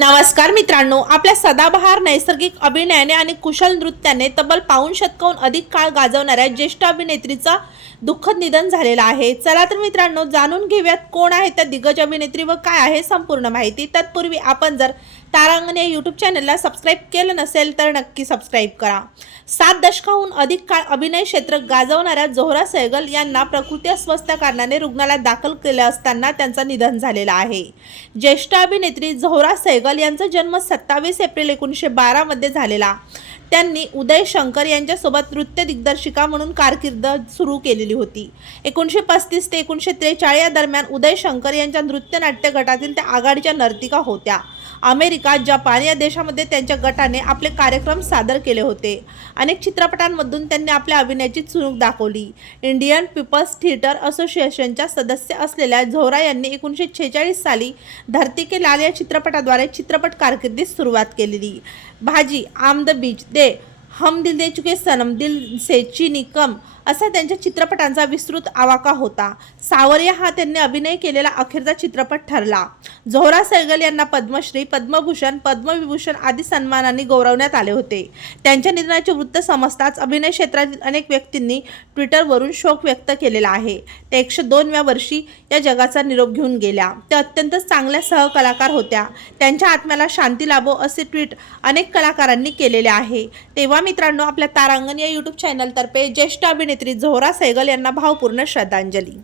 नमस्कार मित्रांनो आपल्या सदाबहार नैसर्गिक अभिनयाने आणि कुशल नृत्याने तब्बल पाऊण शतकाहून अधिक काळ गाजवणाऱ्या ज्येष्ठ अभिनेत्रीचा दुःखद निधन झालेलं आहे. चला तर मित्रांनो जाणून घेऊयात कोण आहे त्या दिग्गज अभिनेत्री व काय आहे संपूर्ण माहिती. तत्पूर्वी आपण जर तारांगण या यूट्यूब चॅनलला सबस्क्राईब केलं नसेल तर नक्की सबस्क्राईब करा. सात दशकाहून अधिक काळ अभिनय क्षेत्र गाजवणाऱ्या जोहरा सहगल यांना प्रकृती अस्वस्थ कारणाने रुग्णालयात दाखल केले असताना त्यांचं निधन झालेलं आहे. ज्येष्ठ अभिनेत्री जोहरा सहगल यांचा जन्म सत्तावीस एप्रिल एकोणीसशे बारामध्ये झालेला. त्यांनी उदय शंकर यांच्यासोबत नृत्य दिग्दर्शिका म्हणून कारकीर्द सुरू केलेली होती. एकोणीसशे पस्तीस ते एकोणीसशे त्रेचाळीस या दरम्यान उदय शंकर यांच्या नृत्य नाट्य गटातील त्या आघाडीच्या नर्तिका होत्या. अमेरिका जपान या देशामध्ये त्यांच्या गटाने आपले कार्यक्रम सादर केले होते. अनेक चित्रपटांमधून त्यांनी आपल्या अभिनयाची चुणूक दाखवली. इंडियन पीपल्स थिएटर असोसिएशनच्या सदस्य असलेल्या झोरा यांनी एकोणीसशे छेचाळीस साली धरती के लाल या चित्रपटाद्वारे चित्रपट कारकिर्दीस सुरुवात केलेली. भाजी आम द बीच दे हम दिल दे चुके सनम दिल से चीनी कम असा त्यांच्या चित्रपटांचा विस्तृत आवाका होता. सावरिया हा त्यांनी अभिनय केलेला अखेरचा चित्रपट ठरला. झोहरा सैगल यांना पद्मश्री पद्मभूषण पद्मविभूषण आदी सन्मानांनी गौरवण्यात आले होते. त्यांच्या निधनाचे वृत्त समजताच अभिनय क्षेत्रातील अनेक व्यक्तींनी ट्विटरवरून शोक व्यक्त केलेला आहे. त्या एकशे दोनव्या वर्षी या जगाचा निरोप घेऊन गेल्या. त्या अत्यंत चांगल्या सहकलाकार होत्या. त्यांच्या आत्म्याला शांती लाभो असे ट्विट अनेक कलाकारांनी केलेले आहे. तेव्हा मित्रांनो आपल्या तारांगण या यूट्यूब चॅनलतर्फे ज्येष्ठ अभिनेत्री झोहरा सैगल यांना भावपूर्ण श्रद्धांजली.